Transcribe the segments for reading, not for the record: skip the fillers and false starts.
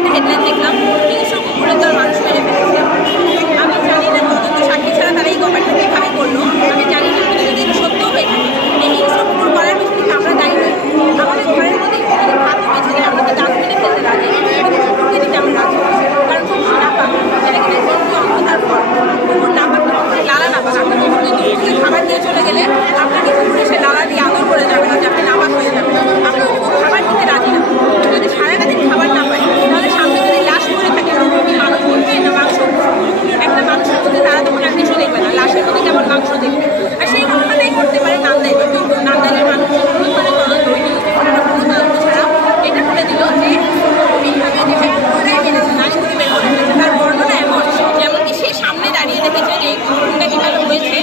একটা হেডলাইন দেখলাম, নিজস্ব কুকুরের দল মানুষ মেরে ফেলেছে। আমি জানি না তদন্ত সাক্ষী ছাড়া তারা এই ব্যাপারটা কীভাবে করলো, আমি জানি না। কিন্তু যদি সত্য হয়ে থাকে এই হিংস্র কুকুর করার পিছনে আমরা দায়ী নই। আমাদের ঘরের মধ্যে হাতে বেছে দিয়ে আমরা তো দাঁত মেরে ফেলতে রাজি, কুকুরকে দিতে আমরা রাজি। কারণ কুকুর না পাক, যেটা কিনা জন্তু অন্ধতার ফল। কুকুর না পাক, কুকুরের লালা না পাক। আপনার কুকুরকে দুপুরে খাবার দিয়ে চলে গেলে আপনাকে কুকুর এসে লালা দিয়ে আদর করে যাবে না যে আপনি নাপাক হয়ে যাবেন। আপনি ওইটুকু খাবার দিতে রাজি না। যদি সারাটা দিন খাবার না পায় তাহলে সামনে যদি লাশ পড়ে থাকে কি মানুষ বলবে না মাংস? একটা মানুষের মধ্যে তারা তখন আর কিছু দেখবে না, লাশের মধ্যে যেমন মাংস দেখবে। আর সেই ঘটনাটাই করতে পারে নান্দাইলে। কিন্তু নান্দাইলের মানুষ মানে তদন্ত ছাড়া এটা করে দিল যে গভীরভাবে যে কুকুরটাই মেরেছে, নারী করে বের করে ফেলেছে। তার বর্ণনা এমন যেমনকি সে সামনে দাঁড়িয়ে দেখেছে যে এই কুকুরটা কীভাবে হয়েছে,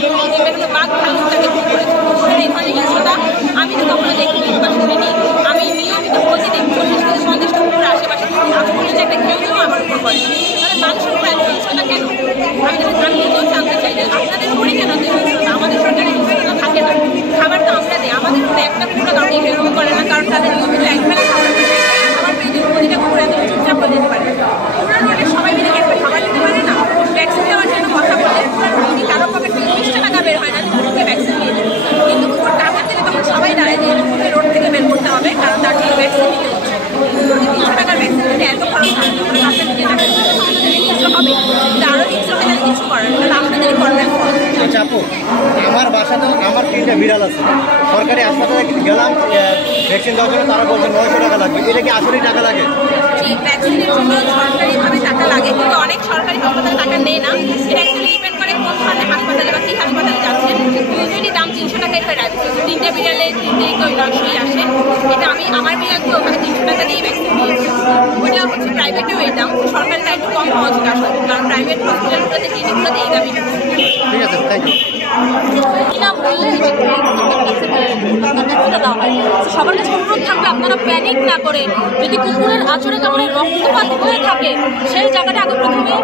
কিংবা বাঘ ভালুক তাকে খুন করেছে। কুকুরের এই ধরনের হিংসতা আমি তো কখনো দেখিনি বা শুনিনি। আমি নিয়মিত খোঁজে দেখি 40 থেকে 50টা কুকুর আশেপাশে আশেপাশে যে একটা কেউ আমার উপর করে, তাহলে মানুষের উপর এত হিংসতা কেন? আমি নিজেও জানতে চাই যে আপনাদের উপরে কেন এত হিংসতা? আমাদের সরকারের হিংসতা থাকে না, খাবার তো আমরা দিই। আমাদের উপরে একটা কুকুরও কাউকে এরকম করে না, কারণ তাদের নিয়মিত একবেলা খাবার পেয়ে যদি প্রতিটা কুকুর এত চুপচাপ হয়ে যেতে পারে। পুরো রোডে সবাই মিলে একটা খাবার দিতে পারে না, ভ্যাকসিন দেওয়ার জন্য কথা বলে পুরো রোডে কারো পকেট থেকে 20 টাকা বের হয় না যে কুকুরকে ভ্যাকসিন দিয়ে দেবে। কিন্তু কুকুর টাকা দিলে তখন সবাই দাঁড়ায় যে কুকুরকে রোড থেকে বের করতে হবে, কারণ তার জন্য ভ্যাকসিন দিতে হচ্ছে। রোডে 300 টাকার ভ্যাকসিন দিতে এত খরচ হয়, তখন আপনাদের যে টাকা হিংস্র হবে, কিন্তু আরও হিংস্র হয়ে গেলে কিছু করার তাহলে আপনাদেরই করবেন। আচ্ছা আপু, আমার বাসাতেও আমার 3টা বিড়াল আছে। সরকারি হাসপাতালে গেলাম ভ্যাকসিন দেওয়ার জন্য, তারা বলছে 900 টাকা লাগবে। এটা কি আসলেই টাকা লাগে? জি, ভ্যাকসিনের জন্য সরকারিভাবে টাকা লাগে, কিন্তু অনেক সরকারি হাসপাতালে টাকা নেয় না। এটা অ্যাকচুয়ালি ডিপেন্ড করে কোন ধরনের হাসপাতালে বা কী হাসপাতালে যাচ্ছেন। ইউজুয়ালি দাম 300 টাকাই হয় ডায়াবেটিস। 3টে বিড়ালে 3টেই কেউ 900ই আসে। এটা আমি আমার বিড়ালকে ওখানে 300 টাকা দিয়ে ভ্যাকসিন দিয়েছি। ওইটা হচ্ছে প্রাইভেটেও এই দাম, সরকারিটা একটু কম হওয়া উচিত আসলে, কারণ প্রাইভেট হসপিটালগুলোতে ক্লিনিকগুলোতে এই দামই। ঠিক আছে, থ্যাংক ইউ। সবার কাছে অনুরোধ থাকবে আপনারা প্যানিক না করে, যদি কুকুরের আঁচড়ে কামড়ে রক্তপাত হয়ে থাকে সেই জায়গাটা আগে প্রথমে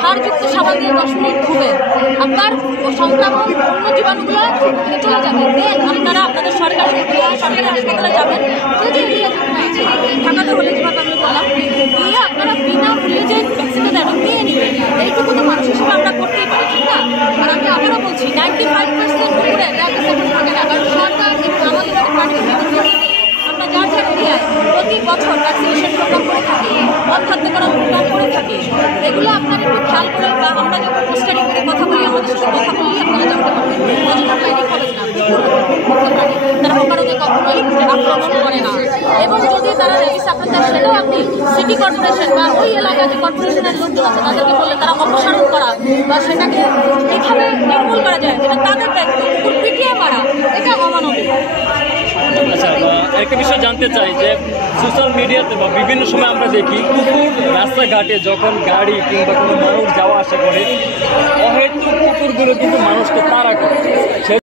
ক্ষারযুক্ত সাবান দিয়ে 10 মিনিট ধুবেন। আপনার সংক্রামক অন্য জীবাণুগুলো চলে যাবে। দেন আপনারা আপনাদের সরকারি হাসপাতালে যাবেন। ঢাকাতে হলে যেভাবে আমি বললাম, দিয়ে আপনারা বিনামূল্যে যে ভ্যাকসিনটা দেবেন নিয়ে নেবেন। এইটুকু তো মানুষ হিসেবে আমরা করতেই পারি, ঠিক না? আর আমি আবারও বলছি 95% কুকুরে ডায়াবেটিস থাকে না, কারণ সরকার আমাদের আমরা যার যার এরিয়ায় প্রতি বছর ভ্যাকসিনেশন প্রোগ্রাম করে থাকি, অখাদ্য করা প্রোগ্রাম করে থাকি। এগুলো আপনারা একটু খেয়াল করে, বা আমরা যখন পোস্টারিং করে কথা বলি, আমাদের সাথে কথা বলি, আপনারা জানতে পারবেন। অযথা প্যানিক হবেন না। তারা অকারণে কখনোই আক্রমণ করে না। এবং যদি তারা রেবিস আপনাদের, সেটাও আপনি সিটি কর্পোরেশন বা ওই এলাকায় যে কর্পোরেশনের লোকজন আছে তাদেরকে বললে তারা অপসারণ করা বা সেটাকে কীভাবে নির্মূল করা যায়, এটা তাদের দায়িত্ব। কুকুর পিটিয়ে মারা এটা অমানবিক। আচ্ছা, একটা বিষয় জানতে চাই যে সোশ্যাল মিডিয়াতে বা বিভিন্ন সময় আমরা দেখি কুকুর রাস্তাঘাটে যখন গাড়ি কিংবা কোনো মানুষ যাওয়া আসা করে, অহেতুক কুকুরগুলো কিন্তু মানুষকে তাড়া করে।